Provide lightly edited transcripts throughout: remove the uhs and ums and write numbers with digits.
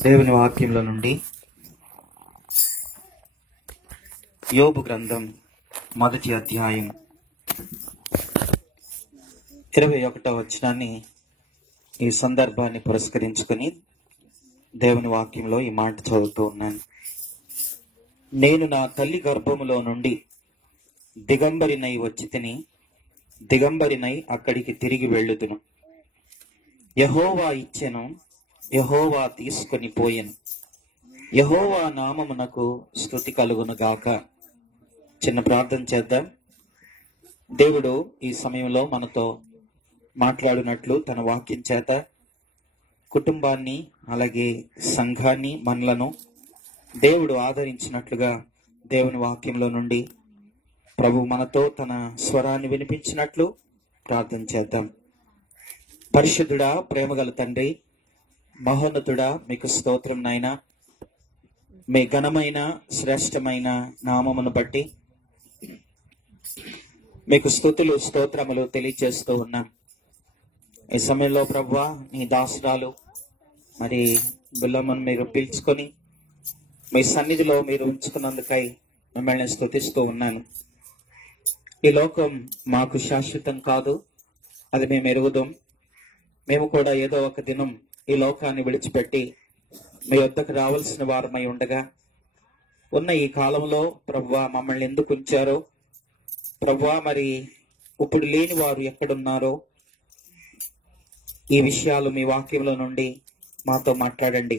దేవుని వాక్యంలో నుండి యోబు గ్రంథం 1వ అధ్యాయం 21వ వచనాన్ని ఈ సందర్భాన్ని పురస్కరించుకొని దేవుని వాక్యంలో ఈ మాట చదువుతూ ఉన్నాను. నేను నా తల్లి గర్భములో నుండి దిగంబరినై వచ్చి తిని దిగంబరినై అక్కడికి తిరిగి వెళ్ళుదును. యెహోవా ఇచ్చెను, యెహోవా తీసుకొని పోయెను. యెహోవా నామమునకు స్తుతి కలుగును గాక. చిన్న ప్రార్థన చేద్దాం. దేవుడు ఈ సమయంలో మనతో మాట్లాడినట్లు తన వాక్యం చేత కుటుంబాన్ని అలాగే సంఘాన్ని మనలను దేవుడు ఆదరించినట్లుగా దేవుని వాక్యంలో నుండి ప్రభు మనతో తన స్వరాన్ని వినిపించినట్లు ప్రార్థన చేద్దాం. పరిశుద్ధుడా, ప్రేమగల తండ్రి, మహోన్నతుడా, మీకు స్తోత్రం నాయనా. మీ ఘనమైన శ్రేష్టమైన నామమును బట్టి మీకు స్తుతులు స్తోత్రములు తెలియజేస్తూ ఉన్నాం. ఈ సమయంలో ప్రభువా, నీ దాసురాలు మరి బిల్లమ్మను మీరు పిలుచుకొని మీ సన్నిధిలో మీరు ఉంచుకున్నందుకై మిమ్మల్ని స్తుతిస్తూ ఉన్నాను. ఈ లోకం మాకు శాశ్వతం కాదు, అది మేము ఎరుగుదాం. మేము కూడా ఏదో ఒక దినం ఈ లోకాన్ని విడిచిపెట్టి మీ వద్దకు రావాల్సిన వారమై ఉండగా ఉన్న ఈ కాలంలో ప్రభువా మమ్మల్ని ఎందుకు ఉంచారో, ప్రభువా మరి ఇప్పుడు లేని వారు ఎక్కడున్నారో, ఈ విషయాలు మీ వాక్యంలో నుండి మాతో మాట్లాడండి.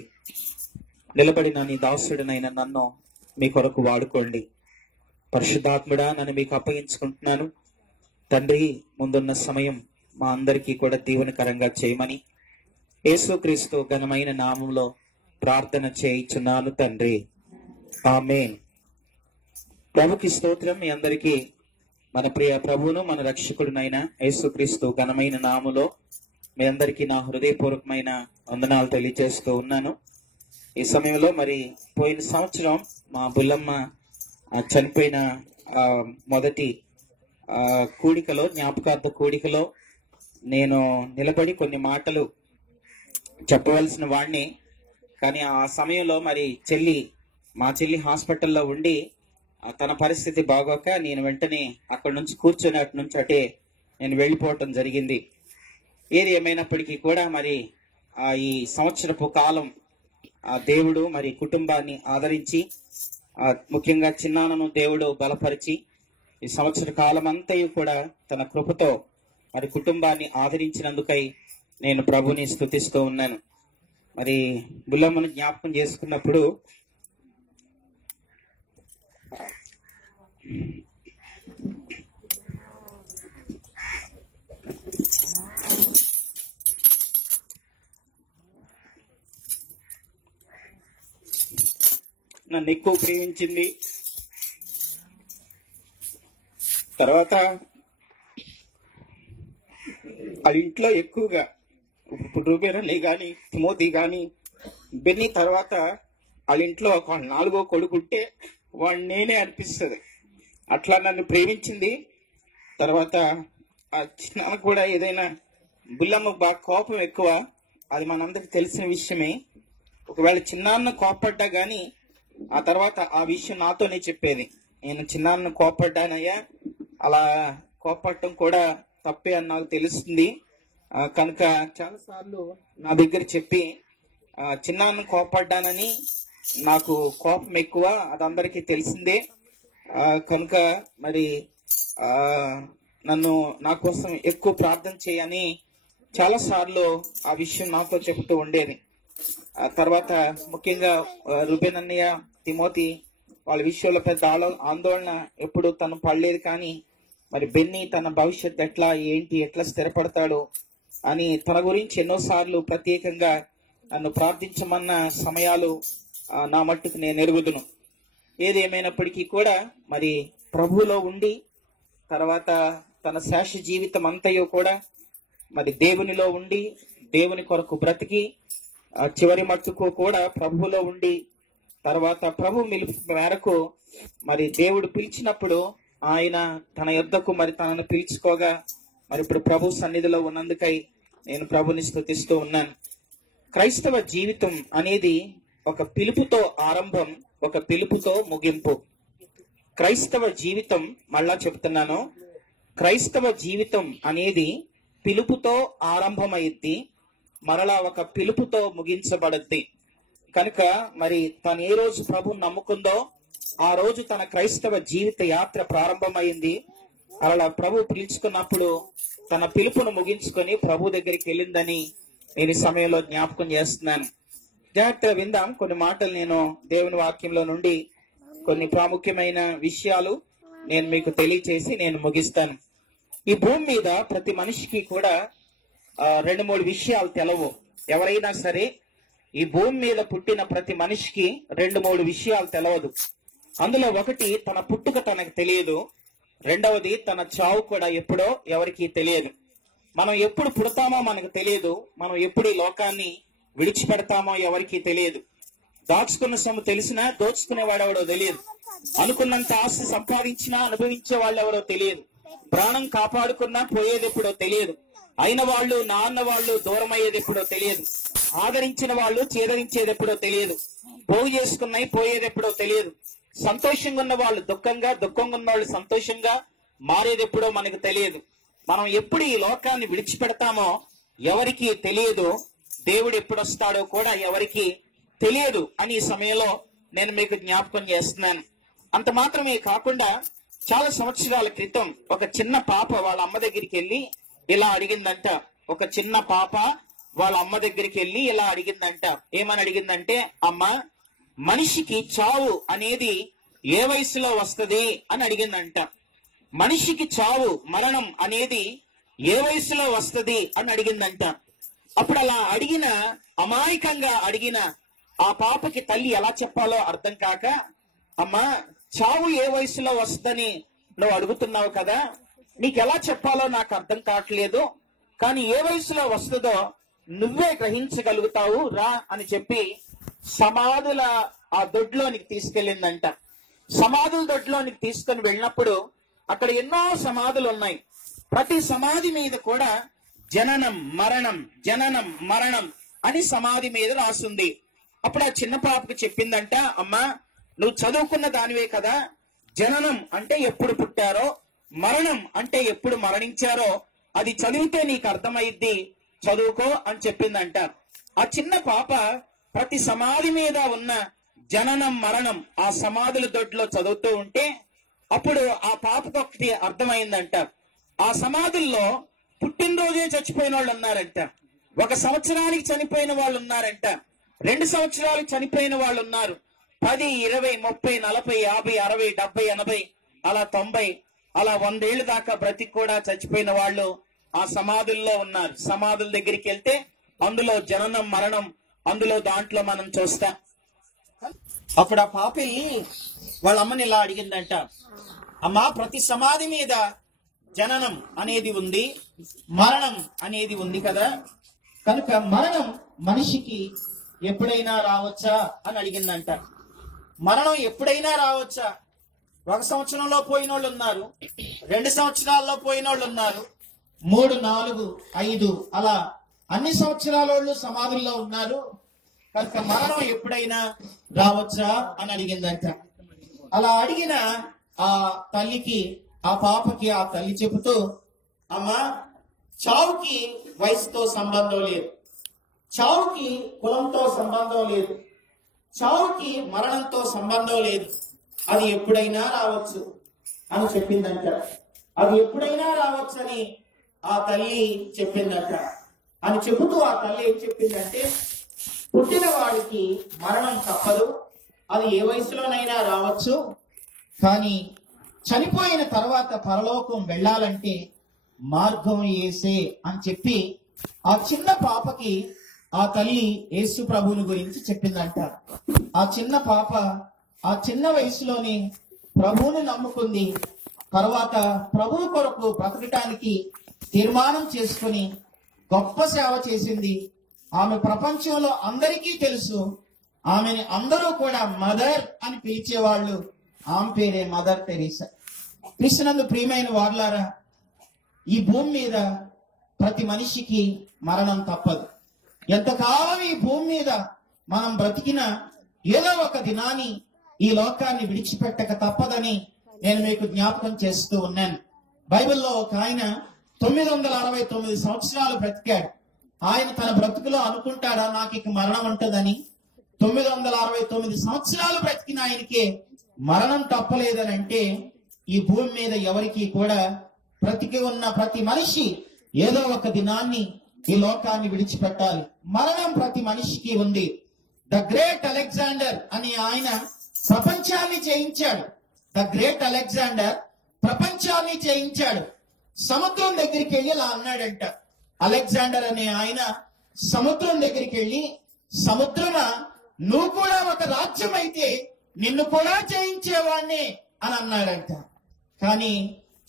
నిలబడిన నీ దాసుడినైన నన్ను మీ కొరకు వాడుకోండి. పరిశుద్ధాత్ముడా, నన్ను మీకు అప్పగించుకుంటున్నాను. తండ్రి, ముందున్న సమయం మా అందరికీ కూడా దీవెనకరంగా చేయమని యేసుక్రీస్తు ఘనమైన నామంలో ప్రార్థన చేయించున్నాను తండ్రి, ఆమేన్. ప్రభుకి స్తోత్రం. మీ అందరికీ మన ప్రియ ప్రభువును మన రక్షకుడునైన యేసుక్రీస్తు ఘనమైన నామములో మీ అందరికీ నా హృదయపూర్వకమైన వందనాలు తెలియజేస్తూ ఉన్నాను. ఈ సమయంలో మరి పోయిన సంవత్సరం మా బుల్లమ్మ చనిపోయిన మొదటి కూడికలో, జ్ఞాపకార్థ కూడికలో నేను నిలబడి కొన్ని మాటలు చెప్పవలసిన వాడిని. కానీ ఆ సమయంలో మరి మా చెల్లి హాస్పిటల్లో ఉండి తన పరిస్థితి బాగోక నేను వెంటనే అక్కడి నుంచి కూర్చొని అటు నుంచి అటే నేను వెళ్ళిపోవటం జరిగింది. ఏది ఏమైనప్పటికీ కూడా మరి ఈ సంవత్సరపు కాలం దేవుడు మరి కుటుంబాన్ని ఆదరించి, ముఖ్యంగా చిన్నాన్నను దేవుడు బలపరిచి ఈ సంవత్సర కాలం అంతయు కూడా తన కృపతో మరి కుటుంబాన్ని ఆదరించినందుకై నేను ప్రభుని స్తుతిస్తూ ఉన్నాను. మరి బుల్లమ్మను జ్ఞాపకం చేసుకున్నప్పుడు నన్ను ఎక్కువ ప్రేమించింది. తర్వాత వాళ్ళ ఇంట్లో ఎక్కువగా ఇప్పుడు రూబేనని కానీ తిమోతి కానీ బెన్నీ తర్వాత వాళ్ళ ఇంట్లో ఒక 4వ కొడుకుంటే వాడు నేనే అనిపిస్తుంది. అట్లా నన్ను ప్రేమించింది. తర్వాత ఆ చిన్న కూడా ఏదైనా బుల్లమ్మకు బాగా కోపం ఎక్కువ, అది మనందరికి తెలిసిన విషయమే. ఒకవేళ చిన్నాన్న కోపడ్డా కానీ ఆ తర్వాత ఆ విషయం నాతోనే చెప్పేది. నేను చిన్నాన్న కోపడ్డానయ్యా, అలా కోపడటం కూడా తప్పే అని నాకు తెలుస్తుంది. కనుక చాలాసార్లు నా దగ్గర చెప్పి చిన్నాన్న కోపడ్డానని, నాకు కోపం ఎక్కువ, అది అందరికీ తెలిసిందే. కనుక మరి నా కోసం ఎక్కువ ప్రార్థన చేయని చాలాసార్లు ఆ విషయం నాతో చెబుతూ ఉండేది. తర్వాత ముఖ్యంగా రుబెన్ అన్నయ్య, తిమోతి వాళ్ళ విషయంలో పెద్ద ఆందోళన ఎప్పుడు తను పడలేదు. కానీ మరి బెన్నీ తన భవిష్యత్తు ఎట్లా స్థిరపడతాడు అని తన గురించి ఎన్నోసార్లు ప్రత్యేకంగా నన్ను ప్రార్థించమన్న సమయాలు నా మట్టుకు నేను ఎరుగుదును. ఏది ఏమైనప్పటికీ కూడా మరి ప్రభువులో ఉండి తర్వాత తన శేష జీవితం అంతయో కూడా మరి దేవునిలో ఉండి దేవుని కొరకు బ్రతికి చివరి మట్టుకు కూడా ప్రభువులో ఉండి తర్వాత ప్రభు మేరకు మరి దేవుడు పిలిచినప్పుడు ఆయన తన యొద్దకు మరి తనను పిలుచుకోగా మరి ఇప్పుడు ప్రభు సన్నిధిలో ఉన్నందుకై నేను ప్రభుని స్తుతిస్తూ ఉన్నాను. క్రైస్తవ జీవితం అనేది ఒక పిలుపుతో ఆరంభం, ఒక పిలుపుతో ముగింపు. క్రైస్తవ జీవితం, మళ్ళా చెప్తున్నాను, క్రైస్తవ జీవితం అనేది పిలుపుతో ఆరంభమైద్ది, మరలా ఒక పిలుపుతో ముగించబడద్ది. కనుక మరి తను ఏ రోజు ప్రభుని నమ్ముకుందో ఆ రోజు తన క్రైస్తవ జీవిత యాత్ర ప్రారంభమైంది. అలా ప్రభు పిలుచుకున్నప్పుడు తన పిలుపును ముగించుకొని ప్రభు దగ్గరికి వెళ్ళిందని నేను ఈ సమయంలో జ్ఞాపకం చేస్తున్నాను. జాగ్రత్తగా విందాం కొన్ని మాటలు. నేను దేవుని వాక్యంలో నుండి కొన్ని ప్రాముఖ్యమైన విషయాలు నేను మీకు తెలియచేసి నేను ముగిస్తాను. ఈ భూమి మీద ప్రతి మనిషికి కూడా 2-3 విషయాలు తెలవు. ఎవరైనా సరే ఈ భూమి మీద పుట్టిన ప్రతి మనిషికి 2-3 విషయాలు తెలవదు. అందులో ఒకటి తన పుట్టుక తనకు తెలియదు, రెండవది తన చావు కూడా ఎప్పుడో ఎవరికి తెలియదు. మనం ఎప్పుడు పుడతామో మనకు తెలియదు, మనం ఎప్పుడు ఈ లోకాన్ని విడిచిపెడతామో ఎవరికి తెలియదు. దాచుకున్న సొమ్ము తెలిసినా దోచుకునే వాడెవడో తెలియదు, అనుకున్నంత ఆస్తి సంపాదించినా అనుభవించే వాళ్ళు ఎవరో తెలియదు, ప్రాణం కాపాడుకున్నా పోయేది ఎప్పుడో తెలియదు, అయిన వాళ్ళు నాన్న వాళ్ళు దూరం అయ్యేది ఎప్పుడో తెలియదు, ఆదరించిన వాళ్ళు చేదరించేది ఎప్పుడో తెలియదు, పోగు చేసుకున్నాయి పోయేది ఎప్పుడో తెలియదు, సంతోషంగా ఉన్న వాళ్ళు దుఃఖంగా, దుఃఖంగా ఉన్న వాళ్ళు సంతోషంగా మారేది ఎప్పుడో మనకు తెలియదు. మనం ఎప్పుడు ఈ లోకాన్ని విడిచిపెడతామో ఎవరికి తెలియదు, దేవుడు ఎప్పుడు వస్తాడో కూడా ఎవరికి తెలియదు అని ఈ సమయంలో నేను మీకు జ్ఞాపకం చేస్తున్నాను. అంత మాత్రమే కాకుండా చాలా సంవత్సరాల క్రితం ఒక చిన్న పాప వాళ్ళ అమ్మ దగ్గరికి వెళ్ళి ఇలా అడిగిందంట. ఒక చిన్న పాప వాళ్ళ అమ్మ దగ్గరికి వెళ్ళి ఇలా అడిగిందంట. ఏమని అడిగిందంటే, అమ్మ, మనిషికి చావు అనేది ఏ వయసులో వస్తది అని అడిగిందంట. మనిషికి చావు, మరణం అనేది ఏ వయసులో వస్తది అని అడిగిందంట. అప్పుడు అలా అడిగిన, అమాయకంగా అడిగిన ఆ పాపకి తల్లి ఎలా చెప్పాలో అర్థం కాక, అమ్మా, చావు ఏ వయసులో వస్తుందని నువ్వు అడుగుతున్నావు కదా, నీకెలా చెప్పాలో నాకు అర్థం కావట్లేదు, కానీ ఏ వయసులో వస్తుందో నువ్వే గ్రహించగలుగుతావు రా అని చెప్పి సమాధుల ఆ దొడ్లోనికి తీసుకెళ్ళిందంట. సమాధుల దొడ్లోనికి తీసుకొని వెళ్ళినప్పుడు అక్కడ ఎన్నో సమాధులు ఉన్నాయి. ప్రతి సమాధి మీద కూడా జననం మరణం, జననం మరణం అని సమాధి మీద రాసుంది. అప్పుడు ఆ చిన్న పాపకు చెప్పిందంట, అమ్మా, నువ్వు చదువుకున్న దానివే కదా, జననం అంటే ఎప్పుడు పుట్టారో, మరణం అంటే ఎప్పుడు మరణించారో అది చదివితే నీకు అర్థమైద్ది, చదువుకో అని చెప్పిందంట. ఆ చిన్న పాప ప్రతి సమాధి మీద ఉన్న జననం మరణం ఆ సమాధుల దొడ్లో చదువుతూ ఉంటే అప్పుడు ఆ పాపకు ఒకటి అర్థమైందంట. ఆ సమాధుల్లో పుట్టినరోజే చచ్చిపోయిన వాళ్ళు ఉన్నారంట, 1 సంవత్సరానికి చనిపోయిన వాళ్ళు ఉన్నారంట, 2 సంవత్సరాలు చనిపోయిన వాళ్ళు ఉన్నారు, 10, 20, 30, 40, 50, 60, 70, 80, అలా 90, అలా 100 ఏళ్ళు దాకా బ్రతికి కూడా చచ్చిపోయిన వాళ్ళు ఆ సమాధుల్లో ఉన్నారు. సమాధుల దగ్గరికి వెళ్తే అందులో జననం మరణం అందులో దాంట్లో మనం చూస్తాం. అప్పుడు ఆ పాప వాళ్ళ అమ్మని ఇలా అడిగిందంట, అమ్మా, ప్రతి సమాధి మీద జననం అనేది ఉంది, మరణం అనేది ఉంది కదా, కనుక మరణం మనిషికి ఎప్పుడైనా రావచ్చా అని అడిగిందంట. మరణం ఎప్పుడైనా రావచ్చా? 1 సంవత్సరంలో పోయిన వాళ్ళు ఉన్నారు, 2 సంవత్సరాల్లో పోయిన వాళ్ళు ఉన్నారు, 3, 4, 5 అలా అన్ని సంవత్సరాల వాళ్ళు సమాధుల్లో ఉన్నారు, కనుక మరణం ఎప్పుడైనా రావచ్చా అని అడిగిందంట. అలా అడిగిన ఆ తల్లికి, ఆ పాపకి ఆ తల్లి చెబుతూ, అమ్మా, చావుకి వయసుతో సంబంధం లేదు, చావుకి కులంతో సంబంధం లేదు, చావుకి మరణంతో సంబంధం లేదు, అది ఎప్పుడైనా రావచ్చు అని చెప్పిందంట. అది ఎప్పుడైనా రావచ్చని ఆ తల్లి చెప్పిందంట. అని చెబుతూ ఆ తల్లి ఏం చెప్పిందంటే, పుట్టిన వాడికి మరణం తప్పదు, అది ఏ వయసులోనైనా రావచ్చు, కానీ చనిపోయిన తర్వాత పరలోకం వెళ్ళాలంటే మార్గం యేసే అని చెప్పి ఆ చిన్న పాపకి ఆ తల్లి యేసు ప్రభువుని గురించి చెప్పిందంట. ఆ చిన్న పాప ఆ చిన్న వయసులోనే ప్రభువుని నమ్ముకుంది. తర్వాత ప్రభువు కొరకు బ్రతకటానికి తీర్మానం చేసుకుని గొప్ప సేవ చేసింది. ఆమె ప్రపంచంలో అందరికీ తెలుసు. ఆమెని అందరూ కూడా మదర్ అని పిలిచేవాళ్ళు. ఆమె పేరే మదర్ తెరీసా. క్రీస్తునందు ప్రియమైన వారులారా, ఈ భూమి మీద ప్రతి మనిషికి మరణం తప్పదు. ఎంతకాలం ఈ భూమి మీద మనం బ్రతికినా ఏదో ఒక దినాన్ని ఈ లోకాన్ని విడిచిపెట్టక తప్పదని నేను మీకు జ్ఞాపకం చేస్తూ ఉన్నాను. బైబిల్లో ఒక ఆయన 969 సంవత్సరాలు బ్రతికాడు. ఆయన తన బ్రతుకులో అనుకుంటాడా నాకు ఇక మరణం ఉంటుందని? 969 సంవత్సరాలు బ్రతికిన ఆయనకే మరణం తప్పలేదని అంటే, ఈ భూమి మీద ఎవరికి కూడా బ్రతికి ఉన్న ప్రతి మనిషి ఏదో ఒక దినాన్ని ఈ లోకాన్ని విడిచిపెట్టాలి. మరణం ప్రతి మనిషికి ఉంది. ద గ్రేట్ అలెగ్జాండర్ అనే ఆయన ప్రపంచాన్ని జయించాడు. ద గ్రేట్ అలెగ్జాండర్ ప్రపంచాన్ని జయించాడు. సముద్రం దగ్గరికి వెళ్ళి ఇలా అన్నాడంట. అలెగ్జాండర్ అనే ఆయన సముద్రం దగ్గరికి వెళ్ళి, సముద్రమా నువ్వు కూడా ఒక రాజ్యం అయితే నిన్ను కూడా జయించేవాణ్ణి అని అన్నాడంట. కానీ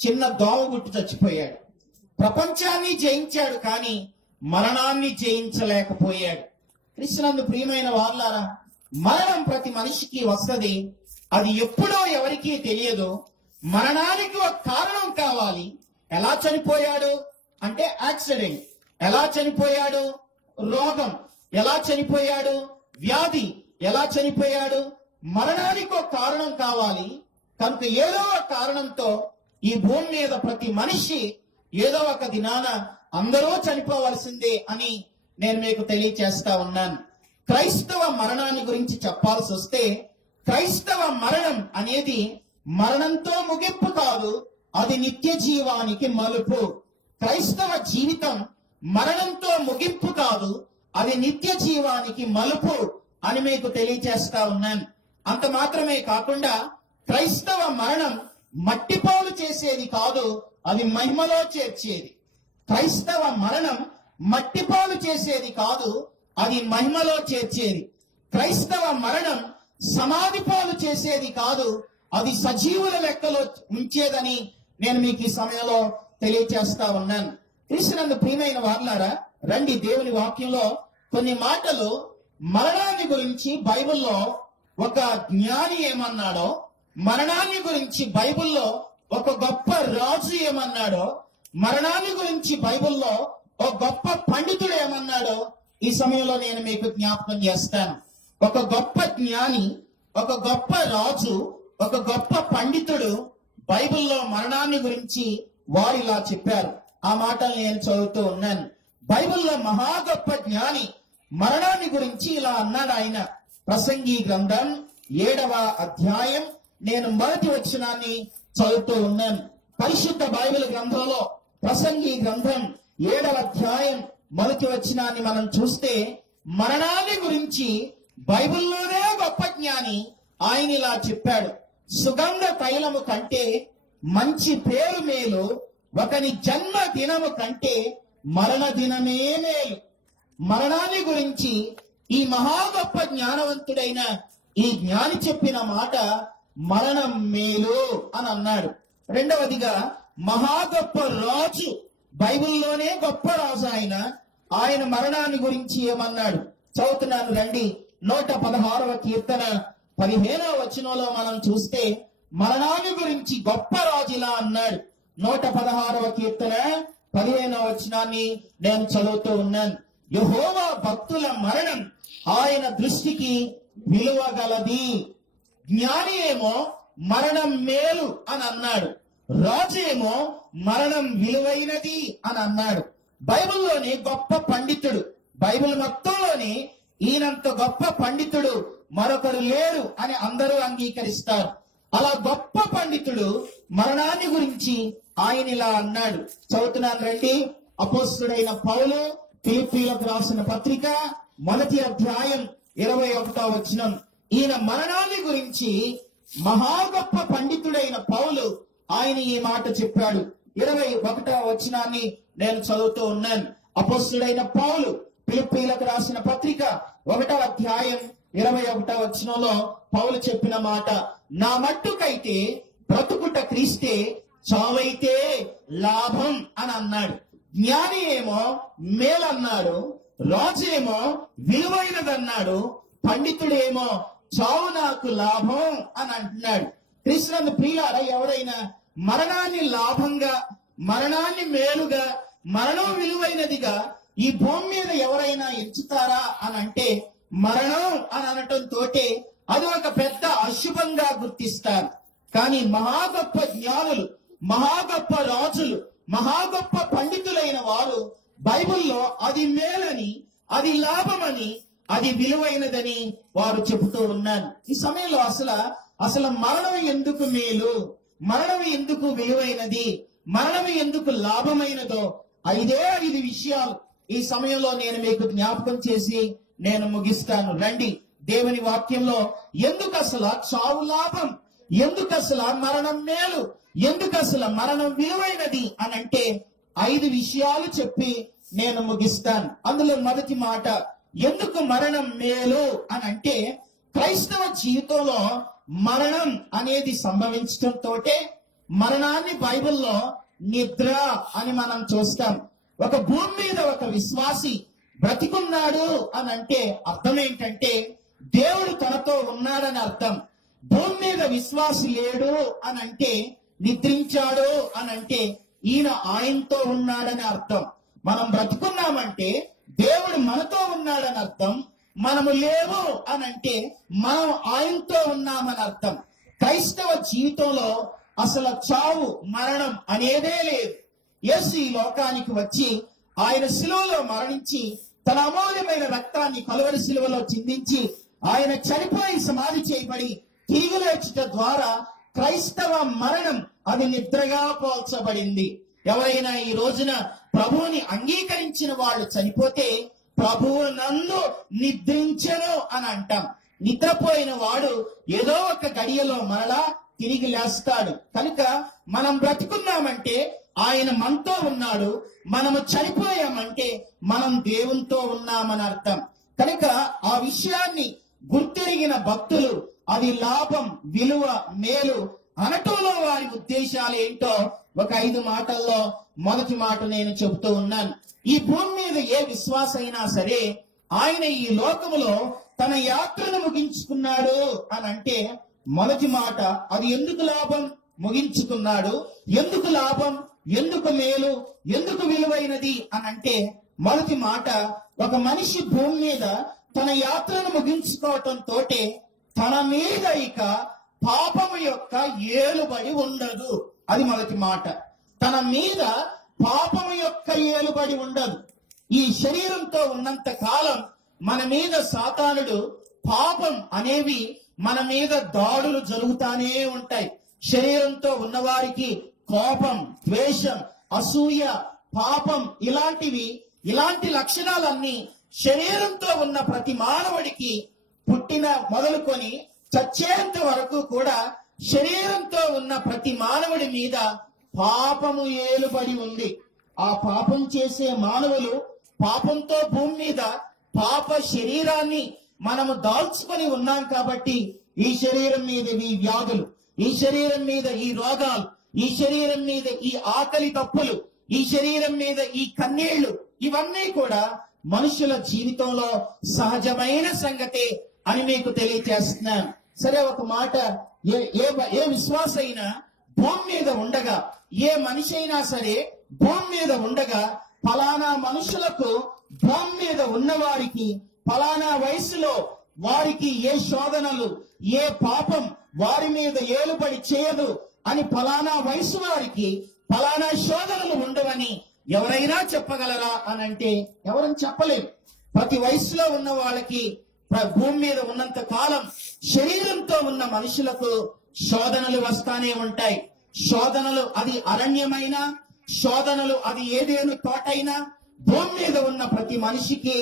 చిన్న దోమ గుట్టు చచ్చిపోయాడు. ప్రపంచాన్ని జయించాడు కానీ మరణాన్ని జయించలేకపోయాడు. క్రీస్తునందు ప్రియమైన వాళ్ళారా, మరణం ప్రతి మనిషికి వస్తది. అది ఎప్పుడో ఎవరికీ తెలియదు. మరణానికి ఒక కారణం కావాలి. ఎలా చనిపోయాడు అంటే యాక్సిడెంట్. ఎలా చనిపోయాడు? రోగం. ఎలా చనిపోయాడు? వ్యాధి. ఎలా చనిపోయాడు? మరణానికి ఒక కారణం కావాలి. కనుక ఏదో ఒక కారణంతో ఈ భూమి మీద ప్రతి మనిషి ఏదో ఒక దినాన అందరూ చనిపోవలసిందే అని నేను మీకు తెలియచేస్తా ఉన్నాను. క్రైస్తవ మరణాన్ని గురించి చెప్పాల్సి వస్తే, క్రైస్తవ మరణం అనేది మరణంతో ముగింపు కాదు, అది నిత్య జీవానికి మలుపు. క్రైస్తవ జీవితం మరణంతో ముగింపు కాదు, అది నిత్య జీవానికి మలుపు అని మీకు తెలియచేస్తా ఉన్నాను. అంత మాత్రమే కాకుండా క్రైస్తవ మరణం మట్టిపాలు చేసేది కాదు, అది మహిమలో చేర్చేది. క్రైస్తవ మరణం మట్టిపాలు చేసేది కాదు, అది మహిమలో చేర్చేది. క్రైస్తవ మరణం సమాధి పాలు చేసేది కాదు, అది సజీవుల లెక్కలో ఉంచేదని నేను మీకు ఈ సమయంలో తెలియచేస్తా ఉన్నాను. క్రీస్తునందు ప్రియమైన వారులారా, రండి దేవుని వాక్యంలో కొన్ని మాటలు మరణాన్ని గురించి బైబిల్లో ఒక జ్ఞాని ఏమన్నాడో, మరణాన్ని గురించి బైబిల్లో ఒక గొప్ప రాజు ఏమన్నాడో, మరణాన్ని గురించి బైబిల్లో ఒక గొప్ప పండితుడు ఏమన్నాడో ఈ సమయంలో నేను మీకు జ్ఞాపకం చేస్తాను. ఒక గొప్ప జ్ఞాని, ఒక గొప్ప రాజు, ఒక గొప్ప పండితుడు బైబిల్లో మరణాన్ని గురించి వారిలా చెప్పారు. ఆ మాటలు నేను చదువుతూ ఉన్నాను. బైబిల్లో మహా గొప్ప జ్ఞాని మరణాన్ని గురించి ఇలా అన్నాడు ఆయన. ప్రసంగి గ్రంథం 7వ అధ్యాయం నేను మొదటి వచనాన్ని చదువుతూ ఉన్నాను. పరిశుద్ధ బైబిల్ గ్రంథంలో ప్రసంగి గ్రంథం 7వ అధ్యాయం మొదటి వచనాన్ని మనం చూస్తే, మరణాన్ని గురించి బైబిల్లోనే గొప్ప జ్ఞాని ఆయన ఇలా చెప్పాడు. సుగంధ తైలము కంటే మంచి పేరు మేలు, ఒకని జన్మ దినము కంటే మరణ దినమే మేలు. మరణాన్ని గురించి ఈ మహా గొప్ప జ్ఞానవంతుడైన ఈ జ్ఞాని చెప్పిన మాట, మరణం మేలు అని అన్నాడు. రెండవదిగా మహా గొప్ప రాజు, బైబిల్లోనే గొప్ప రాజు ఆయన మరణాన్ని గురించి ఏమన్నాడు చదువుతున్నాను రండి. 116వ కీర్తన 15వ వచనంలో మనం చూస్తే మరణాన్ని గురించి గొప్ప రాజు ఇలా అన్నాడు. 116వ కీర్తన 15వ వచనాన్ని నేను చదువుతూ ఉన్నాను. యెహోవా భక్తుల మరణం ఆయన దృష్టికి విలువ గలది. జ్ఞాని ఏమో మరణం మేలు అని అన్నాడు, రాజు ఏమో మరణం విలువైనది అని అన్నాడు. బైబిల్లోని గొప్ప పండితుడు, బైబిల్ మొత్తంలోని ఈయనంత గొప్ప పండితుడు మరొకరు లేరు అని అందరూ అంగీకరిస్తారు. అలా గొప్ప పండితుడు మరణాన్ని గురించి ఆయన ఇలా అన్నాడు. చదువుతున్నాను రండి. అపోస్తుడైన పౌలు ఫిలిప్పీలకు రాసిన పత్రిక 1వ అధ్యాయం 21వ వచనం. ఈయన మరణాన్ని గురించి మహా గొప్ప పండితుడైన పౌలు ఆయన ఈ మాట చెప్పాడు. 21వ వచనాన్ని నేను చదువుతూ ఉన్నాను. అపోస్తుడైన పౌలు ఫిలిప్పీలకు రాసిన పత్రిక 1వ అధ్యాయం 21వ వచనంలో పౌలు చెప్పిన మాట, నా మట్టుకైతే బ్రతుకుట క్రీస్తే, చావైతే లాభం అని అన్నాడు. జ్ఞాని ఏమో మేలన్నాడు, రాజు ఏమో విలువైనదన్నాడు, పండితుడేమో చావు నాకు లాభం అని అంటున్నాడు. కృష్ణుని ప్రియులారా, ఎవరైనా మరణాన్ని లాభంగా, మరణాన్ని మేలుగా, మరణం విలువైనదిగా ఈ భూమి మీద ఎవరైనా ఎంచుతారా అని అంటే మరణం అని అనటం తోటే అది ఒక పెద్ద అశుభంగా గుర్తిస్తారు. కానీ మహా గొప్ప జ్ఞానులు, మహా గొప్ప రాజులు, మహా గొప్ప పండితులైన వారు బైబిల్లో అది మేలని, అది లాభమని, అది విలువైనదని వారు చెబుతూ ఉన్నారు. ఈ సమయంలో అసలు మరణం ఎందుకు మేలు, మరణం ఎందుకు విలువైనది, మరణం ఎందుకు లాభమైనదో 5 విషయాలు ఈ సమయంలో నేను మీకు జ్ఞాపకం చేసి నేను ముగిస్తాను. రండి, దేవుని వాక్యంలో ఎందుకు అసలు చావు లాభం, ఎందుకు అసలు మరణం మేలు, ఎందుకు అసలు మరణం విలువైనది అని అంటే 5 విషయాలు చెప్పి నేను ముగిస్తాను. అందులో మొదటి మాట, ఎందుకు మరణం మేలు అని అంటే క్రైస్తవ జీవితంలో మరణం అనేది సంభవించడంతో మరణాన్ని బైబిల్లో నిద్ర అని మనం చూస్తాం. ఒక భూమి మీద ఒక విశ్వాసి బ్రతికున్నాడు అని అంటే అర్థం ఏంటంటే దేవుడు తనతో ఉన్నాడని అర్థం. భూమి మీద విశ్వాసి లేడు అని అంటే, నిద్రించాడు అని అంటే ఈయన ఆయనతో ఉన్నాడని అర్థం. మనం బ్రతుకున్నామంటే దేవుడు మనతో ఉన్నాడని అర్థం. మనము లేవు అని అంటే మనం ఆయనతో ఉన్నామని అర్థం. క్రైస్తవ జీవితంలో అసలు చావు మరణం అనేదే లేదు. యేసు ఈ లోకానికి వచ్చి ఆయన శిలువలో మరణించి తన అమూల్యమైన రక్తాన్ని కలువరి శిలువలో చిందించి ఆయన చనిపోయి సమాధి చేయబడి తిరిగి లేచుట ద్వారా క్రైస్తవ మరణం అది నిద్రగా పోల్చబడింది. ఎవరైనా ఈ రోజున ప్రభువుని అంగీకరించిన వాళ్ళు చనిపోతే ప్రభువు నన్ను నిద్రించెను అని అంటాం. నిద్రపోయిన వాడు ఏదో ఒక గడియలో మరలా తిరిగి లేస్తాడు. కనుక మనం బ్రతుకున్నామంటే ఆయన మనతో ఉన్నాడు, మనము చనిపోయామంటే మనం దేవునితో ఉన్నామని అర్థం. కనుక ఆ విషయాన్ని గుర్తెరిగిన భక్తులు అది లాభం, విలువ, మేలు అనటంలో వారి ఉద్దేశాలు ఏంటో ఒక 5 మాటల్లో మొదటి మాట నేను చెబుతూ ఉన్నాను. ఈ భూమి మీద ఏ విశ్వాసైనా సరే ఆయన ఈ లోకములో తన యాత్రను ముగించుకున్నాడు అని అంటే మొదటి మాట, అది ఎందుకు లాభం ముగించుకున్నాడు, ఎందుకు లాభం, ఎందుకు మేలు, ఎందుకు విలువైనది అని అంటే మొదటి మాట, ఒక మనిషి భూమి మీద తన యాత్రను ముగించుకోవటం తోటే తన మీద ఇక పాపము యొక్క ఏలుబడి ఉండదు. అది మొదటి మాట. తన మీద పాపము యొక్క ఏలుబడి ఉండదు. ఈ శరీరంతో ఉన్నంత కాలం మన మీద సాతానుడు పాపం అనేవి మన మీద దాడులు జరుగుతానే ఉంటాయి. శరీరంతో ఉన్నవారికి కోపం, ద్వేషం, అసూయ, పాపం ఇలాంటి లక్షణాలన్నీ శరీరంతో ఉన్న ప్రతి మానవుడికి పుట్టిన మొదలుకొని చచ్చేంత వరకు కూడా శరీరంతో ఉన్న ప్రతి మానవుడి మీద పాపము ఏలుబడి ఉంది. ఆ పాపం చేసే మానవులు పాపంతో భూమి మీద పాప శరీరాన్ని మనము దాల్చుకొని ఉన్నాం కాబట్టి ఈ శరీరం మీద ఈ వ్యాధులు, ఈ శరీరం మీద ఈ రోగాలు, ఈ శరీరం మీద ఈ ఆకలి తప్పులు, ఈ శరీరం మీద ఈ కన్నీళ్లు, ఇవన్నీ కూడా మనుషుల జీవితంలో సహజమైన సంగతే అని మీకు తెలియచేస్తున్నాను. సరే, ఒక మాట, ఏ విశ్వాస అయినా భూమి మీద ఉండగా, ఏ మనిషి అయినా సరే భూమి మీద ఉండగా ఫలానా మనుషులకు, భూమి మీద ఉన్నవారికి ఫలానా వయసులో వారికి ఏ శోధనలు, ఏ పాపం వారి మీద ఏలుబడి చేయదు అని ఫలానా వయసు వారికి ఫలానా శోధనలు ఉండవని ఎవరైనా చెప్పగలరా అని అంటే ఎవరని చెప్పలేరు. ప్రతి వయసులో ఉన్న వాళ్ళకి భూమి మీద ఉన్నంత కాలం శరీరంతో ఉన్న మనుషులకు శోధనలు వస్తానే ఉంటాయి. శోధనలు అది అరణ్యమైనా, శోధనలు అది ఏదేను తోటైనా, భూమి మీద ఉన్న ప్రతి మనిషికి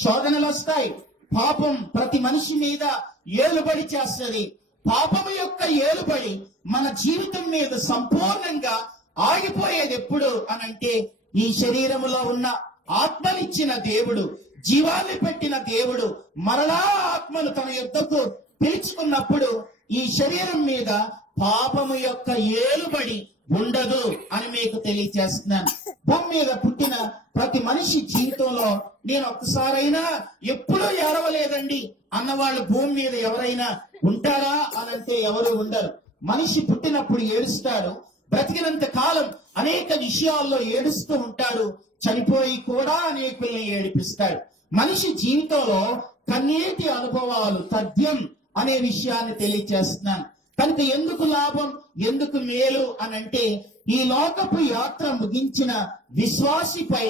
శోధనలు వస్తాయి. పాపం ప్రతి మనిషి మీద ఏలుబడి చేస్తుంది. పాపము యొక్క ఏలుబడి మన జీవితం మీద సంపూర్ణంగా ఆగిపోయేది ఎప్పుడు అనంటే ఈ శరీరములో ఉన్న ఆత్మనిచ్చిన దేవుడు, జీవాన్ని పెట్టిన దేవుడు మరలా ఆత్మను తన యొద్దకు పిలుచుకున్నప్పుడు ఈ శరీరం మీద పాపము యొక్క ఏలుబడి ఉండదు అని మీకు తెలియజేస్తున్నాను. భూమి మీద పుట్టిన ప్రతి మనిషి జీవితంలో నేను ఒక్కసారైనా ఎప్పుడూ ఏడవలేదండి అన్నవాళ్ళు భూమి మీద ఎవరైనా ఉంటారా అనంటే ఎవరు ఉండరు. మనిషి పుట్టినప్పుడు ఏడుస్తాడు, బ్రతికినంత కాలం అనేక విషయాల్లో ఏడుస్తూ ఉంటాడు. చనిపోయి కూడా అనేకుల్ని ఏడిపిస్తాడు. మనిషి జీవితంలో కన్నీటి అనుభవాలు తథ్యం అనే విషయాన్ని తెలియచేస్తున్నాను. కనుక ఎందుకు లాభం, ఎందుకు మేలు అనంటే, ఈ లోకపు యాత్ర ముగించిన విశ్వాసిపై